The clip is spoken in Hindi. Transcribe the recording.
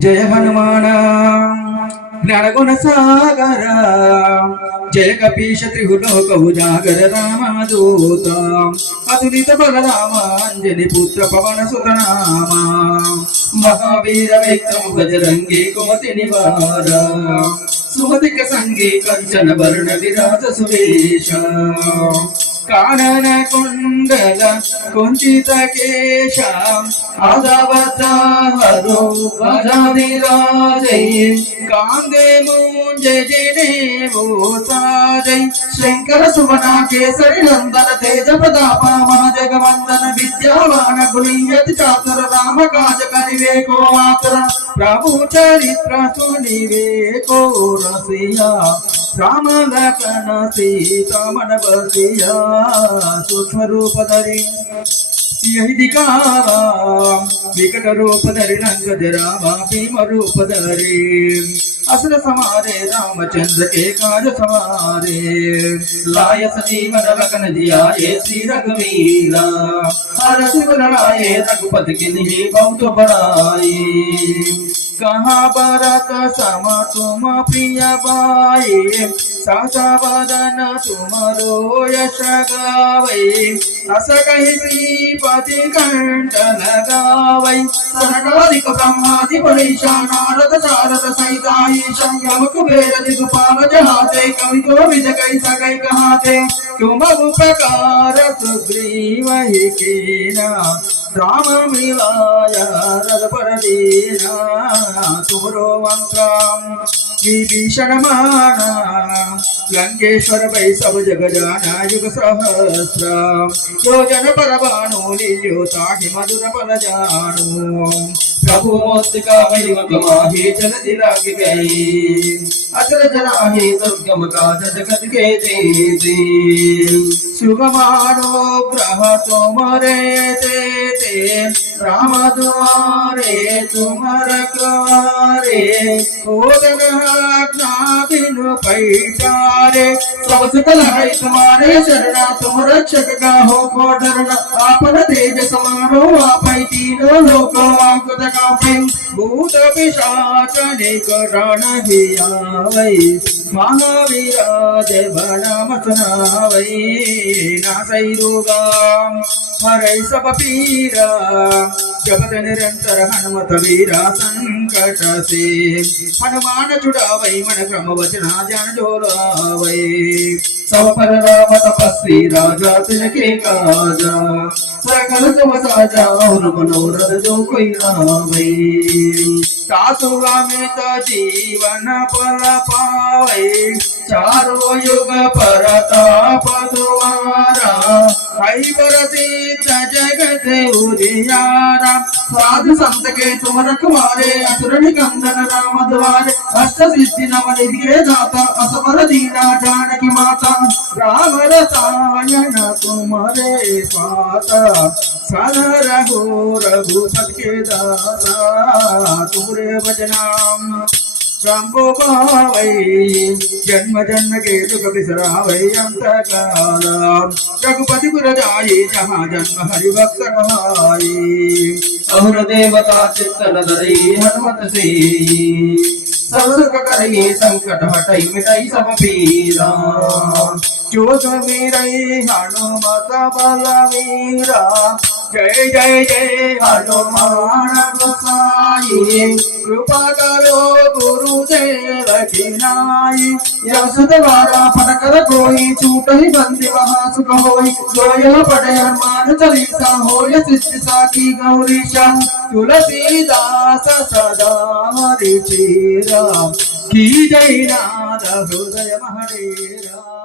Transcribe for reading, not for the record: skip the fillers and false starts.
जय हनुमान ज्ञानगुण सागर जय कपीश त्रिहुलोक उजागर रामदूत अतुलित बलराम अंजनी पुत्र पवन सुत नामा महावीर विक्रम बजरंगी कुमति निवार सुमतिक संगी कंचन वर्ण विराज सुरेश कानन कुंडल कुंचित केश आदावतारो गजाधिराजै कांदे मुंजे जने भूताजै शंकर सुवना केसरी नंदन तेज प्रताप महाजगवंदन विद्यावान गुणियति चातुर राम काज करिवे को आतुर प्रभु चरित्र सुनिवे को रसिया राम लखन सीता मन बसिया सूक्ष्म रूप धरि सिंह दिखावा विकट रूप धरि नंद रामा भीम रूप धरि असुर समारे रामचंद्र के काज सवारे लाय सजीवन लखन जियाए श्री रघुवीरा हर सिर लाए रघुपति किन्हीं बहुत बड़ाई कहाँ बरत सम तुम प्रिय बाई सासा बदन तुमरो यश गावै अस कहि श्रीपति कंठ लगावै सनकादिक ब्रह्मादि परेशा नारद सारद सहिताई संयम कुबेर दिगपाल जहाते कवि कोविद कहि सकै कहाते तुम उपकार सुग्रीव ही कीना राम मिलाया रघुपर दीना तुमरो मंत्रम विभीषण माना लंकेश्वर वै सब जग जाना युग सहस्र योजन पर बाणो लील्यो ताहि मधुर फल जानो प्रभु मौतिका महिम गवाहि जलधि लाग गई अचर जनाहि दुर्गम काज जगत के जेते सुगमानो ग्रह तुमरे ते राम दुआरे तुमर द्वारे ओदन आज्ञा बिनु पैठारे सब सकल है तुम्हारे शरणा तुम रक्षक गाहो को डरना आपन तेज समारो आपै तीनों लोको आकुत कापै भूत पिशाच निकटन ही आवै महावीरा जय नाम सुनावै नासै रोगा हरै सब पीरा जपत निरंतर हनुमत वीरा संकट से हनुमान छुड़ावै मन क्रम वचना जान जोरावै सब पर राम तपस्वी राजा तिनके काजा सकल तुम साजा और मनोरथ जो कोई आवै तासु अमित जीवन फल पावै चारों युग परताप तुम्हारा हई प्रसिद्ध जगत उजियारा साधु संत के तुम रखवारे असुर निकंदन राम द्वारे अष्ट सिद्धि नव निधि के दाता असवर दीना जानकी माता राम रसायन तुम्हारे पाता सन रघुपति के दासा तुमरे भजनाम शंभो भावै जन्म जन्म के दुख बिसरावै अंत काल रघुपति पुर जाई जहाँ जन्म हरि भक्त कहाई और देवता चित्तन धरि हनुमत से सब सुख करहि संकट हटै मिटै सब पीरा जो मेरै हनुमत बलवीरा जय जय जय हनुमान गोसाई कृपा करो गुरुदेव की नाई यह सुद्वारा पढ़ कर कोई छूट ही बंदी महा सुख होई जो यह पढ़े हनुमान चालीसा होय सिद्धि साखी गौरीशा तुलसीदास सदा हरि चेरा की जय नाथ हृदय महडेरा।